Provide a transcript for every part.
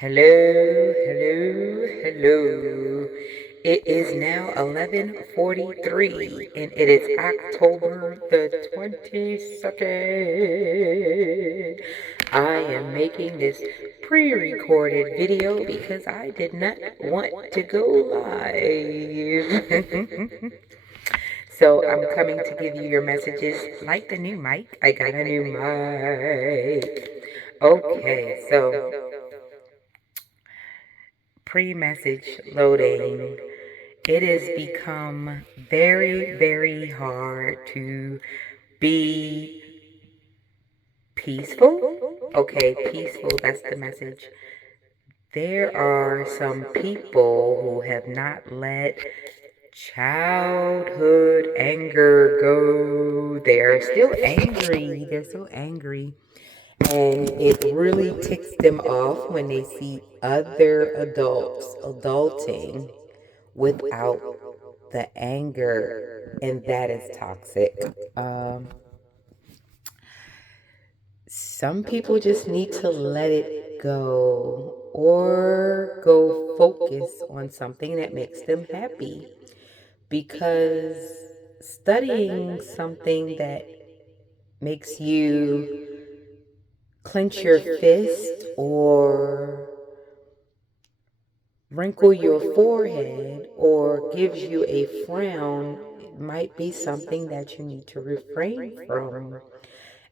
Hello, hello, hello. It is now 11:43 and it is October the 22nd. I am making this pre-recorded video because I did not want to go live. So I'm coming to give you your messages like the new mic. I got a new mic. Okay, so pre-message loading. It has become very, very hard to be peaceful. Okay, peaceful, that's the message. There are some people who have not let childhood anger go. They are still angry. They're so angry. And it really ticks them off when they see other adults adulting without the anger, and that is toxic. Some people just need to let it go or go focus on something that makes them happy, because studying something that makes you clench your fist or wrinkle your forehead or gives you a frown, it might be something that you need to refrain from.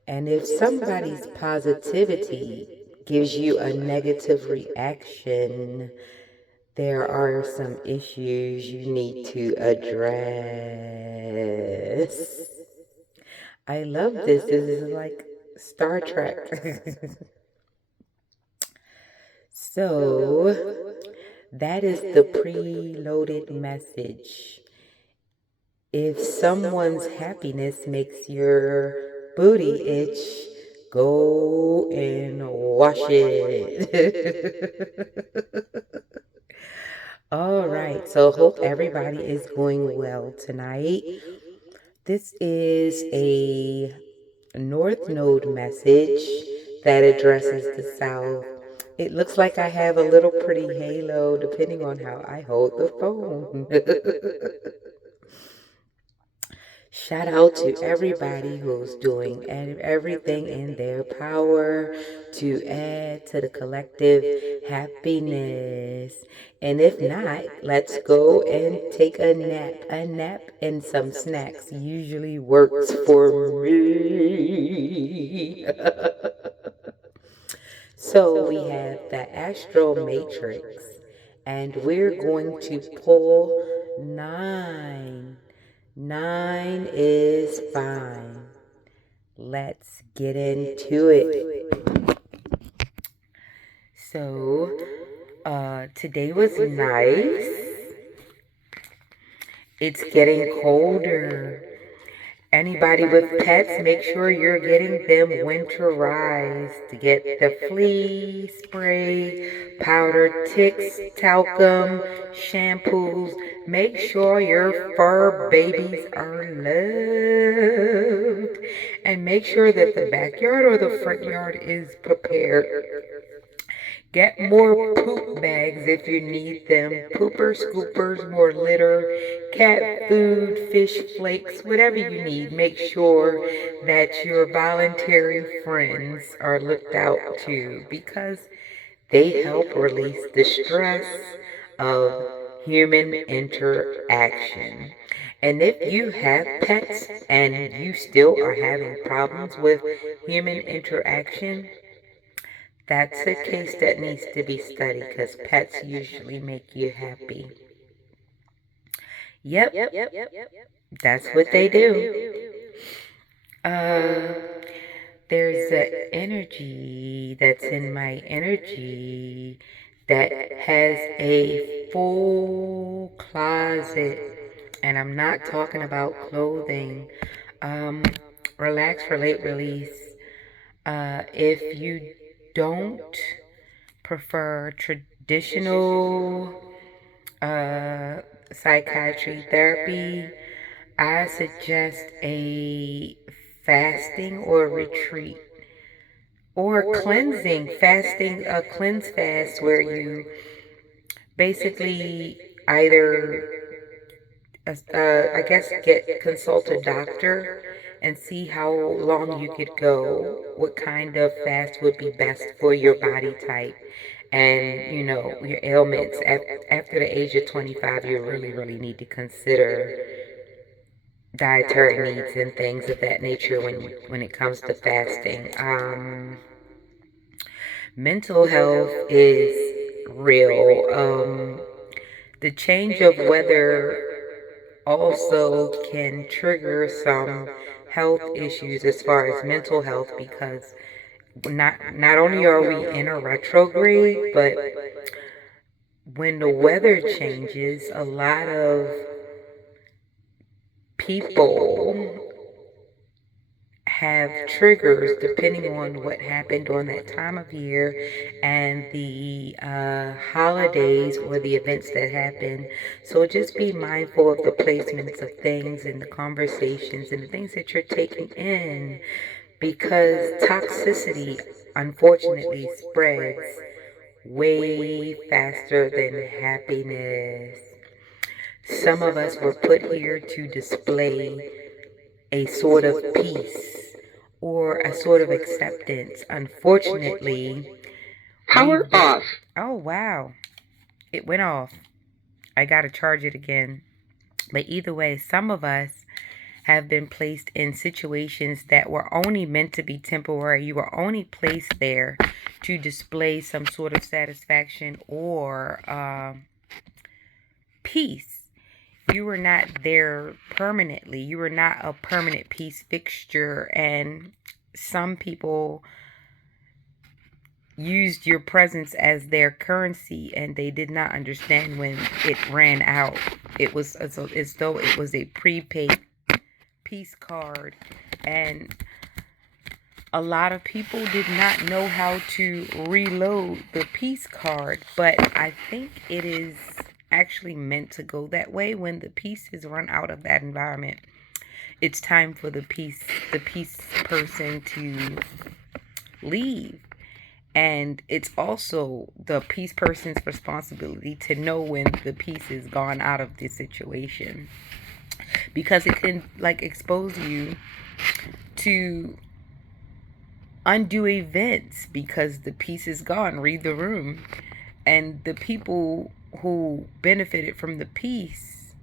And if somebody's positivity gives you a negative reaction, there are some issues you need to address. I love this. This is like Star Trek. So, that is the preloaded message. If someone's happiness makes your booty itch, go and wash it. All right, so hope everybody is going well tonight. This is a North Node message that addresses the South. It looks like I have a little pretty halo depending on how I hold the phone. Shout out to everybody who's doing everything in their power to add to the collective happiness. And if not, let's go and take a nap. A nap and some snacks usually works for me. So we have the Astro Matrix, and we're going to pull 9. 9 is fine. Let's get into it. So, today was nice. It's getting colder. Anybody with pets, make sure you're getting them winterized to get the flea spray, powdered ticks, talcum, shampoos. Make sure your fur babies are loved. And make sure that the backyard or the front yard is prepared. Get more poop bags if you need them. Pooper, scoopers, more litter, cat food, fish flakes, whatever you need. Make sure that your voluntary friends are looked out to, because they help release the stress of human interaction. And if you have pets and you still are having problems with human interaction, that's a case that needs to be studied, because pets usually make you happy. Yep, that's what they do. There's an energy that's in my energy that has a full closet. And I'm not talking about clothing. Relax, relate, release. If you don't prefer traditional psychiatry therapy, I suggest a fasting or retreat. or cleansing, fasting, a cleanse fast where you basically either, I guess, consult a doctor and see how long you could go, what kind of fast would be best for your body type and, your ailments. After the age of 25, you really, really need to consider dietary needs and things of that nature when it comes to fasting. Mental health is real. The change of weather also can trigger some health issues as far as mental health, because not only are we in a retrograde, but when the weather changes, a lot of people have triggers depending on what happened on that time of year and the holidays or the events that happen. So just be mindful of the placements of things and the conversations and the things that you're taking in, because toxicity unfortunately spreads way faster than happiness. Some of us were put here to display a sort of peace or a sort of acceptance. Unfortunately, power off. Oh, wow. It went off. I got to charge it again. But either way, some of us have been placed in situations that were only meant to be temporary. You were only placed there to display some sort of satisfaction or peace. You were not there permanently. You were not a permanent peace fixture. And some people used your presence as their currency, and they did not understand when it ran out. It was as though it was a prepaid peace card. And a lot of people did not know how to reload the peace card. But I think it is actually meant to go that way. When the peace is run out of that environment, it's time for the peace person to leave. And it's also the peace person's responsibility to know when the peace is gone out of the situation, because it can expose you to undue events because the peace is gone. Read the room. And the people who benefited from the peace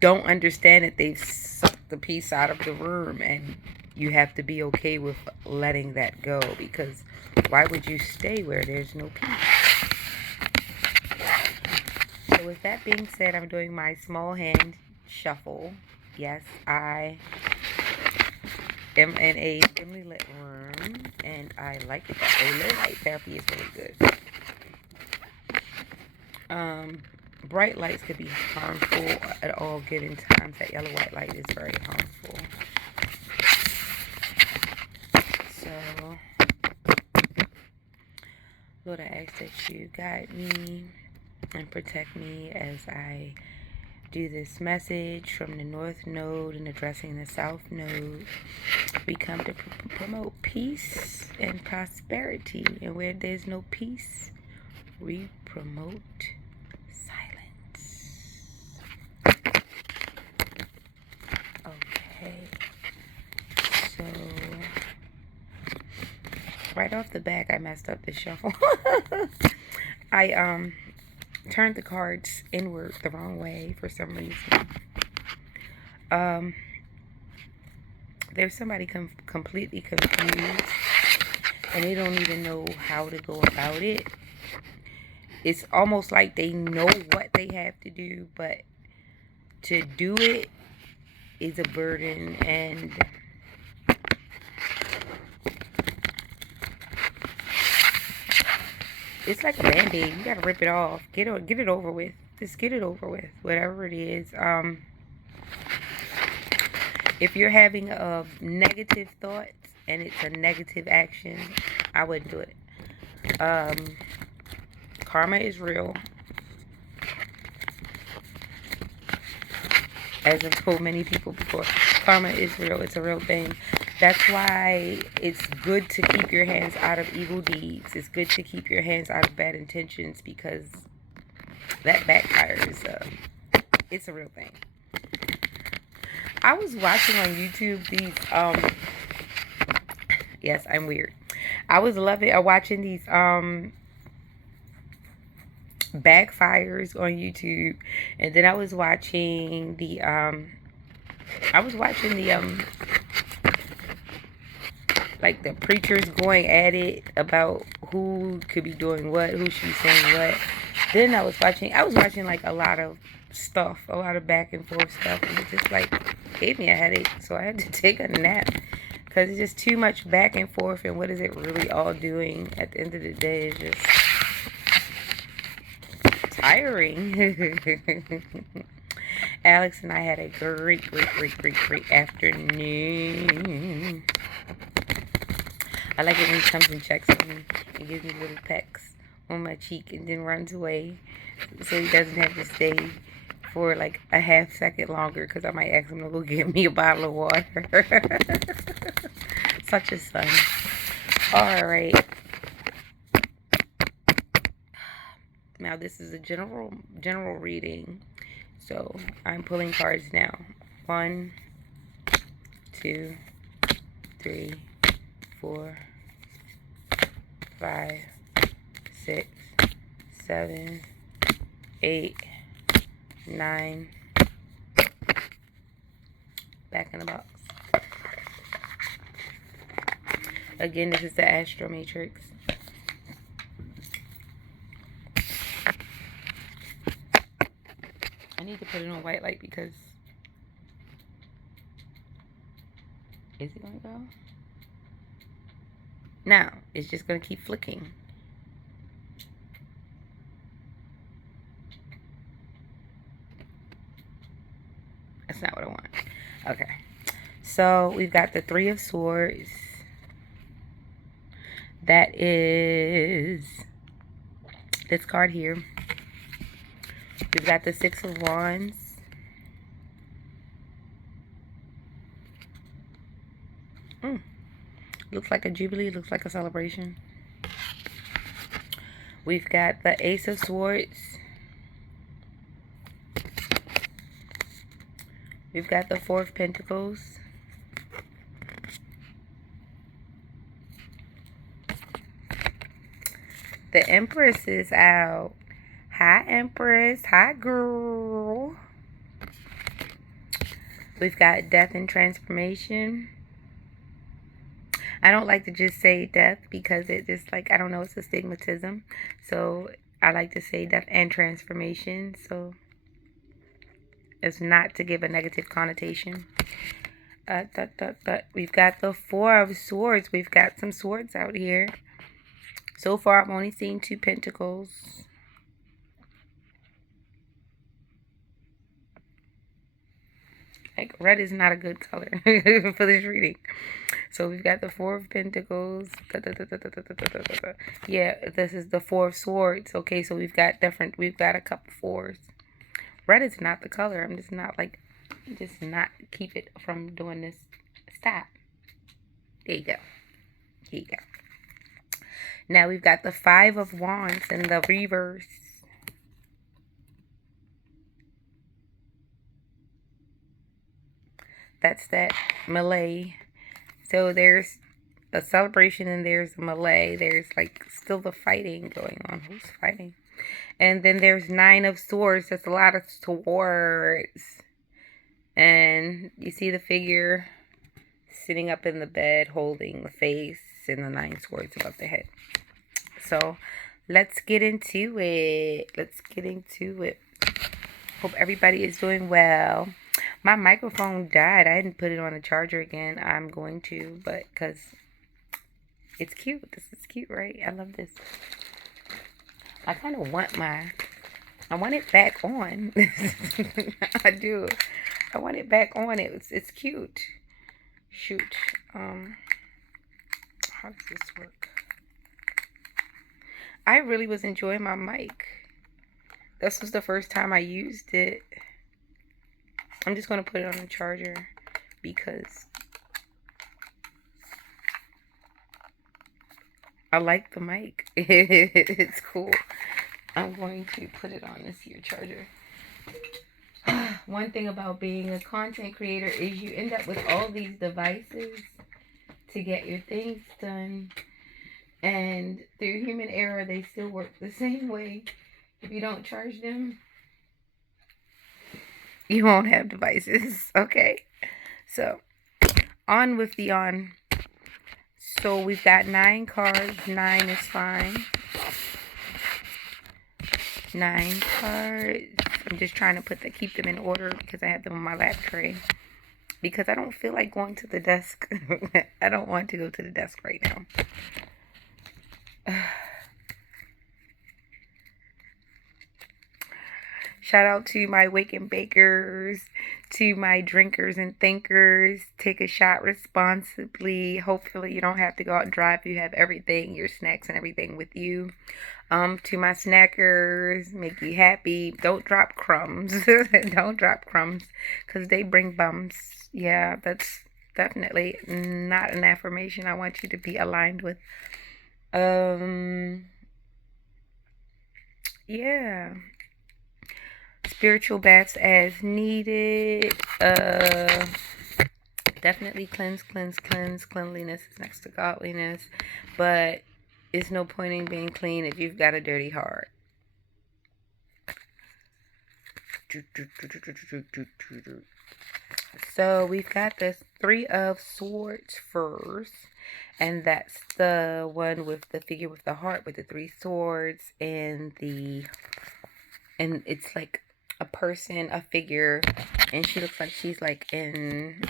don't understand that they've sucked the peace out of the room, and you have to be okay with letting that go, because why would you stay where there's no peace? So with that being said, I'm doing my small hand shuffle. Yes, I am in a dimly lit room, and I like it that way. Low light therapy is really good. Bright lights could be harmful at all given times. That yellow white light is very harmful. So, Lord, I ask that you guide me and protect me as I do this message from the North Node and addressing the South Node. We come to promote peace and prosperity, and where there's no peace, we promote silence. Okay, so right off the back, I messed up the shuffle. I turned the cards inward the wrong way for some reason. There's somebody completely confused, and they don't even know how to go about it. It's almost like they know what they have to do, but to do it is a burden. And it's like a band-aid. You gotta rip it off. Get it over with. Just get it over with. Whatever it is. If you're having a negative thoughts and it's a negative action, I wouldn't do it. Karma is real. As I've told many people before, karma is real. It's a real thing. That's why it's good to keep your hands out of evil deeds. It's good to keep your hands out of bad intentions, because that backfires. It's a real thing. I was watching on YouTube these, yes, I'm weird. I was watching these, backfires on YouTube. And then I was watching the, like the preachers going at it about who could be doing what, who should be saying what. Then I was watching like a lot of stuff, a lot of back and forth stuff, and it just like gave me a headache. So I had to take a nap, because it's just too much back and forth, and what is it really all doing at the end of the day? Is just tiring. Alex and I had a great afternoon. I like it when he comes and checks on me and gives me little pecks on my cheek and then runs away, so he doesn't have to stay for like a half second longer, because I might ask him to go get me a bottle of water. Such a son. Alright. Now this is a general reading. So I'm pulling cards now. 1, 2, 3, 4, 5, 6, 7, 8, 9. Back in the box. Again, this is the Astro Matrix. I need to put it on white light, because is it gonna go? No, it's just gonna keep flicking. That's not what I want. Okay, so we've got the 3 of Swords. That is this card here. We've got the 6 of Wands. Looks like a jubilee. Looks like a celebration. We've got the Ace of Swords. We've got the 4 of Pentacles. The Empress is out. Hi, Empress. Hi, girl. We've got Death and Transformation. I don't like to just say death, because it just like, I don't know, it's a stigmatism. So I like to say death and transformation. So it's not to give a negative connotation. We've got the 4 of Swords. We've got some swords out here. So far, I've only seen 2 pentacles. Like, red is not a good color for this reading. So we've got the 4 of Pentacles. Yeah, this is the 4 of Swords. Okay, so we've got a couple 4s. Red is not the color. I'm just not keep it from doing this. Stop. There you go. Here you go. Now we've got the 5 of Wands in the reverse. That's that melee. So there's a celebration and there's a melee. There's like still the fighting going on. Who's fighting? And then there's 9 of Swords. That's a lot of swords. And you see the figure sitting up in the bed holding the face and the 9 swords above the head. So let's get into it. Hope everybody is doing well. My microphone died. I hadn't put it on a charger again. I'm going to, but because it's cute. This is cute, right? I love this. I kind of want I want it back on. I do. I want it back on. It's cute. Shoot. How does this work? I really was enjoying my mic. This was the first time I used it. I'm just going to put it on the charger because I like the mic. It's cool. I'm going to put it on this here charger. One thing about being a content creator is you end up with all these devices to get your things done. And through human error, they still work the same way. If you don't charge them, you won't have devices. Okay? So, on with the on. So, we've got 9 cards. 9 is fine. 9 cards. I'm just trying to keep them in order because I have them on my lap tray. Because I don't feel like going to the desk. I don't want to go to the desk right now. Shout out to my wake and bakers, to my drinkers and thinkers. Take a shot responsibly. Hopefully you don't have to go out and drive. You have everything, your snacks and everything with you. To my snackers, make you happy. Don't drop crumbs. Don't drop crumbs because they bring bums. Yeah, that's definitely not an affirmation I want you to be aligned with. Yeah. Spiritual baths as needed. Definitely cleanse. Cleanliness is next to godliness. But it's no point in being clean if you've got a dirty heart. So we've got this 3 of Swords first. And that's the one with the figure with the heart with the 3 swords and it's like a person, a figure, and she looks like she's like in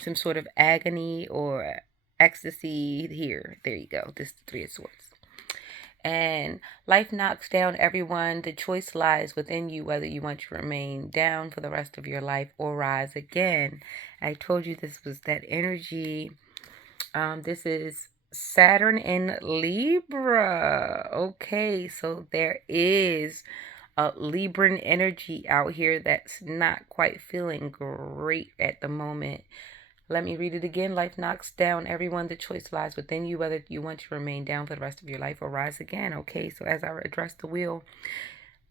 some sort of agony or ecstasy here. There you go. This is the 3 of Swords. And life knocks down everyone. The choice lies within you whether you want to remain down for the rest of your life or rise again. I told you this was that energy. This is Saturn in Libra. Okay, so there is a Libran energy out here that's not quite feeling great at the moment. Let me read it again. Life knocks down everyone. The choice lies within you whether you want to remain down for the rest of your life or rise again. Okay, so as I address the wheel,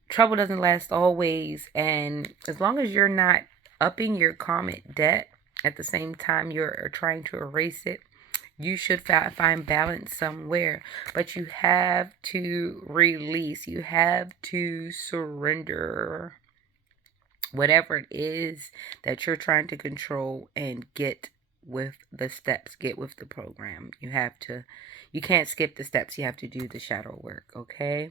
trouble doesn't last always. And as long as you're not upping your karmic debt at the same time you're trying to erase it, you should find balance somewhere. But you have to release. You have to surrender whatever it is that you're trying to control and get with the steps. Get with the program. You can't skip the steps. You have to do the shadow work, okay?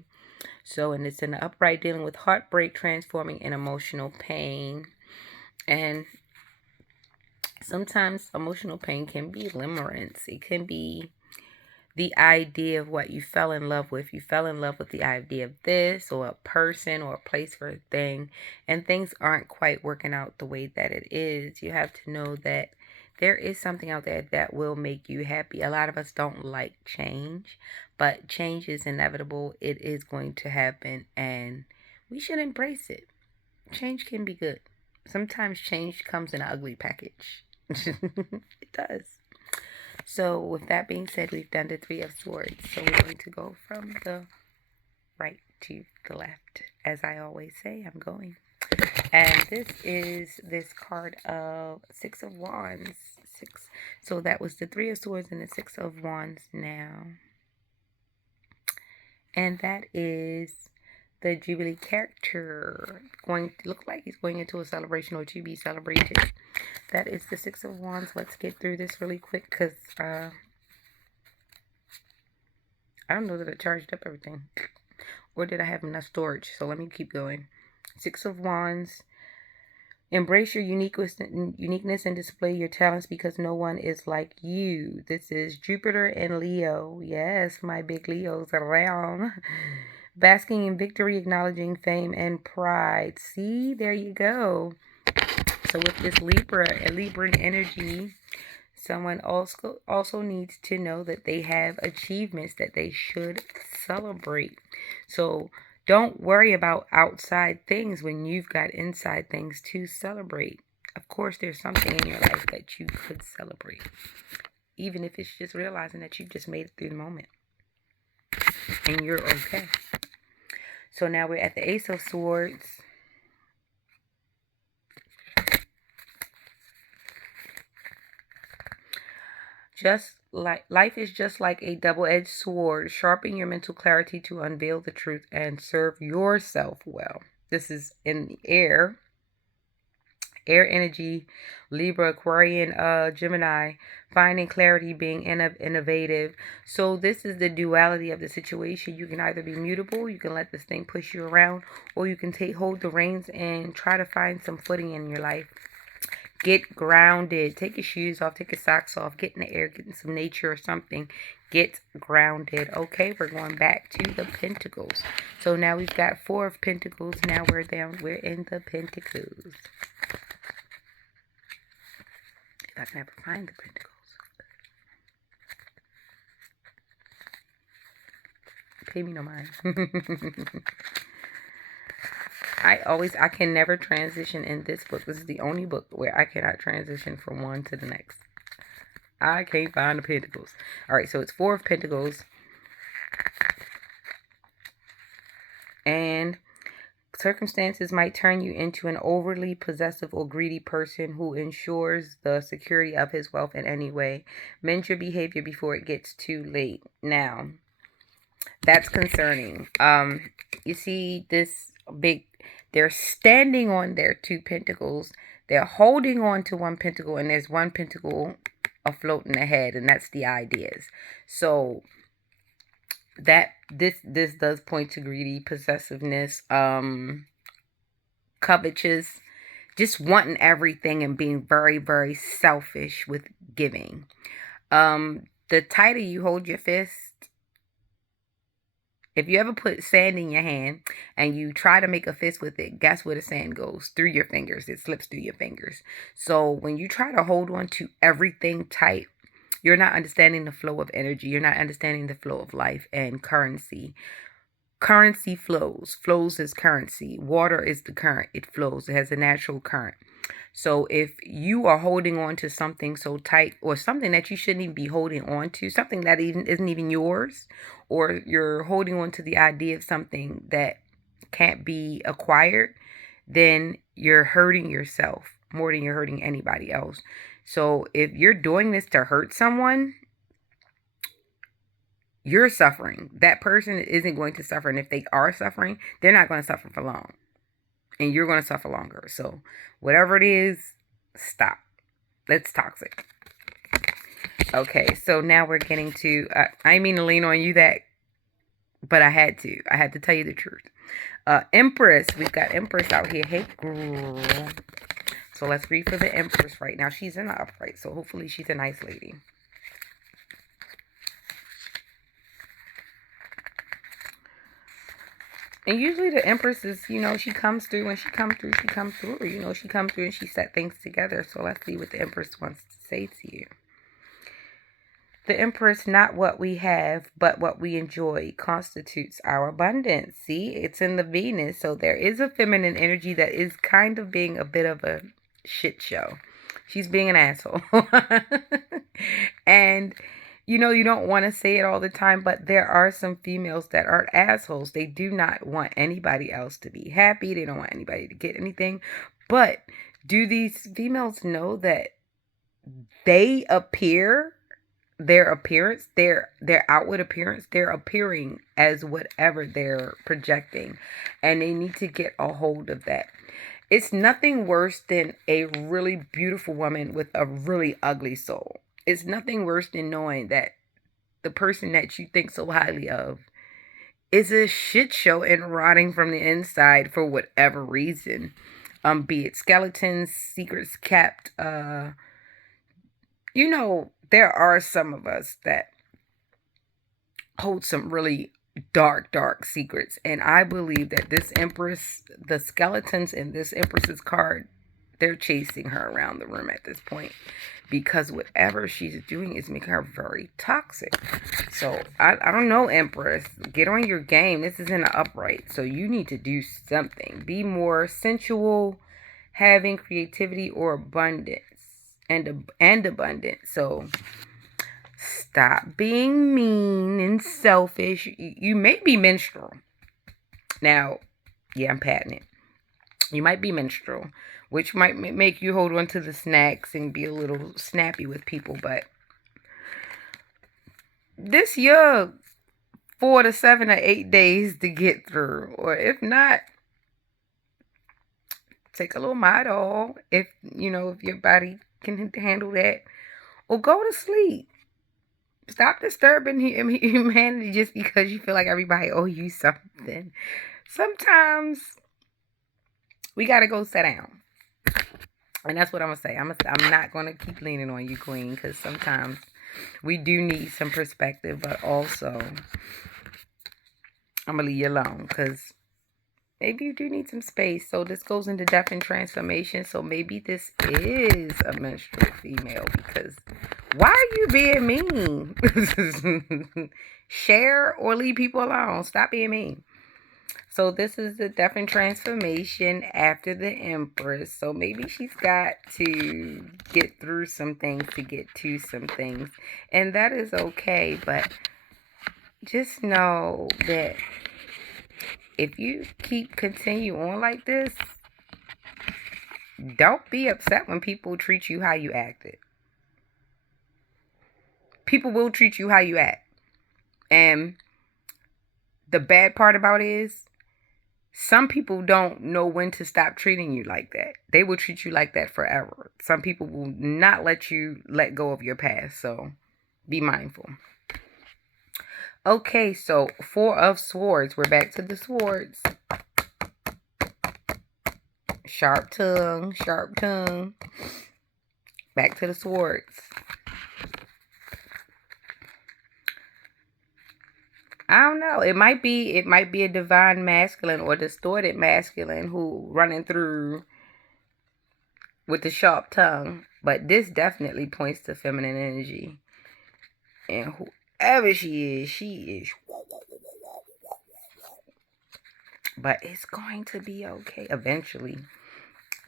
So, and it's in the upright, dealing with heartbreak, transforming in emotional pain. And sometimes emotional pain can be limerence. It can be the idea of what you fell in love with. You fell in love with the idea of this or a person or a place for a thing, and things aren't quite working out the way that it is. You have to know that there is something out there that will make you happy. A lot of us don't like change, but change is inevitable. It is going to happen, and we should embrace it. Change can be good. Sometimes change comes in an ugly package. It does. So with that being said, we've done the 3 of Swords. So we're going to go from the right to the left. As I always say, I'm going. And this is this card of 6 of Wands. 6. So that was the 3 of Swords and the 6 of Wands now. And that is the Jubilee character. Going to look like he's going into a celebration or to be celebrated. That is the 6 of Wands. Let's get through this really quick because I don't know that I charged up everything. Or did I have enough storage? So let me keep going. 6 of Wands. Embrace your uniqueness and display your talents because no one is like you. This is Jupiter and Leo. Yes, my big Leos around. Basking in victory, acknowledging fame and pride. See, there you go. So with this Libran energy, someone also needs to know that they have achievements that they should celebrate. So don't worry about outside things when you've got inside things to celebrate. Of course, there's something in your life that you could celebrate, even if it's just realizing that you just made it through the moment. and you're okay. So now we're at the Ace of Swords. Just like life is just like a double-edged sword. Sharpen your mental clarity to unveil the truth and serve yourself well. This is in the air. Air energy, Libra, Aquarian, Gemini, finding clarity, being innovative. So this is the duality of the situation. You can either be mutable, you can let this thing push you around, or you can hold the reins and try to find some footing in your life. Get grounded. Take your shoes off, take your socks off, get in the air, get in some nature or something. Get grounded. Okay, we're going back to the Pentacles. So now we've got 4 of Pentacles. Now we're in the Pentacles. If I can ever find the Pentacles. Pay me no mind. I can never transition in this book. This is the only book where I cannot transition from one to the next. I can't find the Pentacles. Alright, so it's 4 of Pentacles. And circumstances might turn you into an overly possessive or greedy person who ensures the security of his wealth in any way. Mend your behavior before it gets too late. Now, that's concerning. You see this big, they're standing on their 2 pentacles. They're holding on to 1 pentacle, and there's 1 pentacle afloat in the head, and that's the ideas. So that this does point to greedy, possessiveness, covetous, just wanting everything and being very, very selfish with giving. The tighter you hold your fist, if you ever put sand in your hand and you try to make a fist with it, guess where the sand goes? Through your fingers. It slips through your fingers. So when you try to hold on to everything tight, you're not understanding the flow of energy. You're not understanding the flow of life and currency. Currency flows. Flows is currency. Water is the current. It flows. It has a natural current. So if you are holding on to something so tight, or something that you shouldn't even be holding on to, something that isn't even yours, or you're holding on to the idea of something that can't be acquired, then you're hurting yourself more than you're hurting anybody else. So if you're doing this to hurt someone, you're suffering. That person isn't going to suffer. And if they are suffering, they're not going to suffer for long. And you're going to suffer longer. So whatever it is, stop. That's toxic. Okay, so now we're getting to, I didn't mean to lean on you that, but I had to. I had to tell you the truth. Empress. We've got Empress out here. Hey, girl. So let's read for the Empress right now. She's in the upright, so hopefully she's a nice lady. And usually the Empress is, you know, she comes through. When she comes through, she comes through. You know, she comes through and she set things together. So let's see what the Empress wants to say to you. The Empress, not what we have, but what we enjoy, constitutes our abundance. See, it's in the Venus. So there is a feminine energy that is kind of being a bit of a shit show. She's being an asshole. And you know, you don't want to say it all the time, but there are some females that are assholes. They do not want anybody else to be happy. They don't want anybody to get anything. But do these females know that they appear, their appearance, their outward appearance, they're appearing as whatever they're projecting. And they need to get a hold of that. It's nothing worse than a really beautiful woman with a really ugly soul. It's nothing worse than knowing that the person that you think so highly of is a shit show and rotting from the inside for whatever reason. Be it skeletons, secrets kept. You know, there are some of us that hold some really dark secrets. And I believe that this Empress, the skeletons in this Empress's card, they're chasing her around the room at this point. Because whatever she's doing is making her very toxic. So, I don't know, Empress. Get on your game. This is in the upright. So, you need to do something. Be more sensual, having creativity or abundance. And abundance. So, Stop being mean and selfish. You may be menstrual. Now, yeah, I'm patting it. You might be menstrual, which might make you hold on to the snacks and be a little snappy with people. But this year, 4 to 7 or 8 days to get through. Or if not, take a little Midol if your body can handle that. Or go to sleep. Stop disturbing humanity just because you feel like everybody owe you something. Sometimes we gotta go sit down. And that's what I'm gonna say. I'm not gonna keep leaning on you, Queen, because sometimes we do need some perspective, but also I'm gonna leave you alone because maybe you do need some space. So this goes into death and transformation. So maybe this is a menstrual female, because why are you being mean? Share or leave people alone. Stop being mean. So this is the death and transformation after the Empress. So maybe she's got to get through some things to get to some things. And that is okay. But just know that if you continue on like this, don't be upset when people treat you how you acted. People will treat you how you act. And the bad part about it is, some people don't know when to stop treating you like that. They will treat you like that forever. Some people will not let you let go of your past. So be mindful. Okay, so 4 of Swords. We're back to the swords. Sharp tongue, sharp tongue. Back to the swords. I don't know. It might be a divine masculine or distorted masculine who running through with the sharp tongue. But this definitely points to feminine energy. And whoever she is. But it's going to be okay eventually.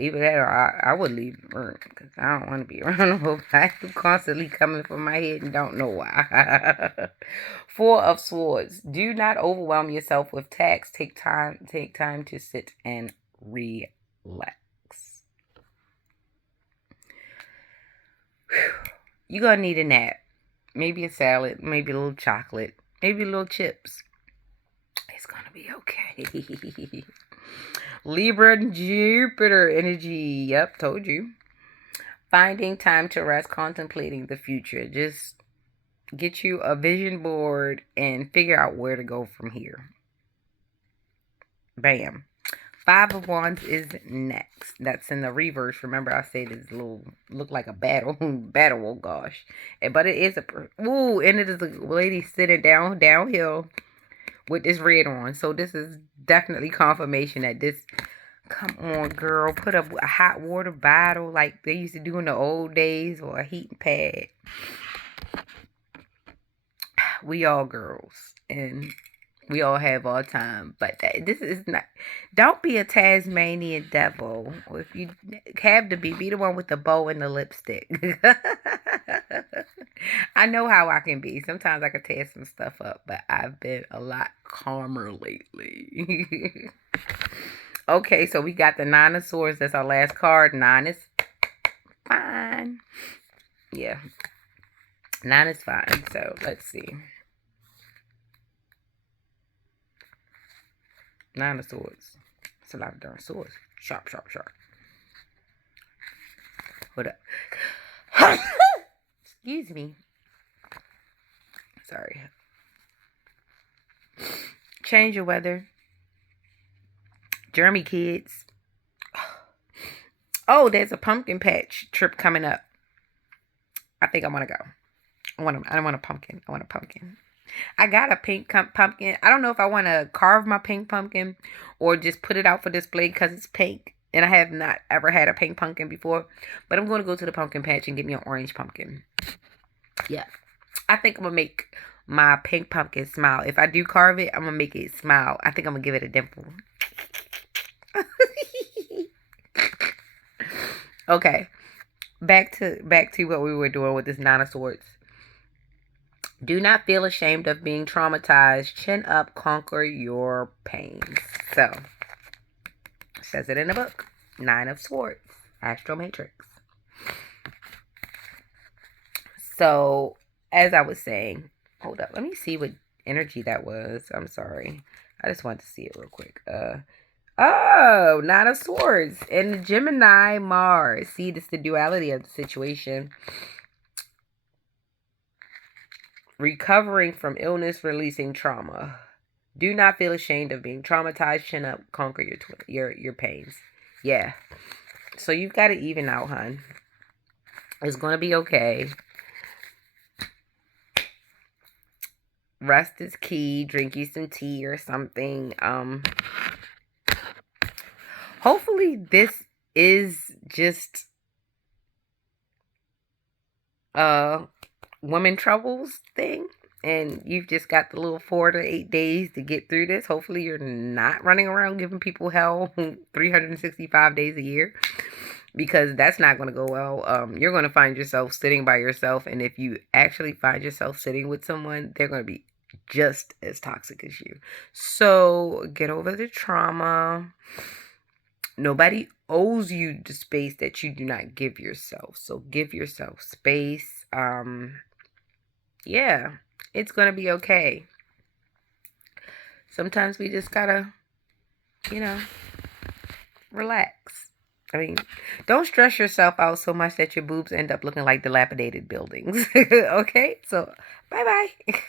Either that or I would leave the room, because I don't want to be around nobody who constantly coming for my head and don't know why. 4 of Swords. Do not overwhelm yourself with tasks. Take time to sit and relax. You're going to need a nap. Maybe a salad, maybe a little chocolate, maybe a little chips. It's going to be okay. Libra and Jupiter energy. Yep, told you. Finding time to rest, contemplating the future. Just get you a vision board and figure out where to go from here. Bam. 5 of Wands is next. That's in the reverse. Remember, I said it's look like a battle. Oh gosh. But it is and it is a lady sitting downhill with this red on. So this is definitely confirmation that this, come on girl, put up a hot water bottle like they used to do in the old days, or a heating pad. We all girls and we all have our time, but this is not, don't be a Tasmanian devil. Or if you have to be the one with the bow and the lipstick. I know how I can be. Sometimes I can tear some stuff up, but I've been a lot calmer lately. Okay, so we got the 9 of Swords. That's our last card. 9 is fine. Yeah. 9 is fine. So let's see. 9 of Swords. It's a lot of darn swords. Sharp, sharp, sharp. Hold up. Excuse me. Sorry. Change your weather. Jeremy kids. Oh, there's a pumpkin patch trip coming up. I think I want to go. I don't want a pumpkin. I want a pumpkin. I got a pink pumpkin. I don't know if I want to carve my pink pumpkin or just put it out for display because it's pink. And I have not ever had a pink pumpkin before. But I'm going to go to the pumpkin patch and get me an orange pumpkin. Yeah. I think I'm going to make my pink pumpkin smile. If I do carve it, I'm going to make it smile. I think I'm going to give it a dimple. Okay. Back to what we were doing with this 9 of Swords. Do not feel ashamed of being traumatized. Chin up, conquer your pains. So, says it in the book. 9 of Swords, Astro Matrix. So, as I was saying, hold up. Let me see what energy that was. I'm sorry. I just wanted to see it real quick. Oh, 9 of Swords. And Gemini, Mars. See, this is the duality of the situation. Recovering from illness, releasing trauma. Do not feel ashamed of being traumatized. Chin up, conquer your pains. Yeah. So you've got to even out, hon. It's going to be okay. Rest is key. Drink you some tea or something. Hopefully this is just women troubles thing, and you've just got the little 4 to 8 days to get through this. Hopefully you're not running around giving people hell 365 days a year, because that's not going to go well. You're going to find yourself sitting by yourself, and if you actually find yourself sitting with someone, they're going to be just as toxic as you. So get over the trauma. Nobody owes you the space that you do not give yourself. So give yourself space. Yeah, it's going to be okay. Sometimes we just gotta, relax. I mean, don't stress yourself out so much that your boobs end up looking like dilapidated buildings. Okay? So, bye-bye.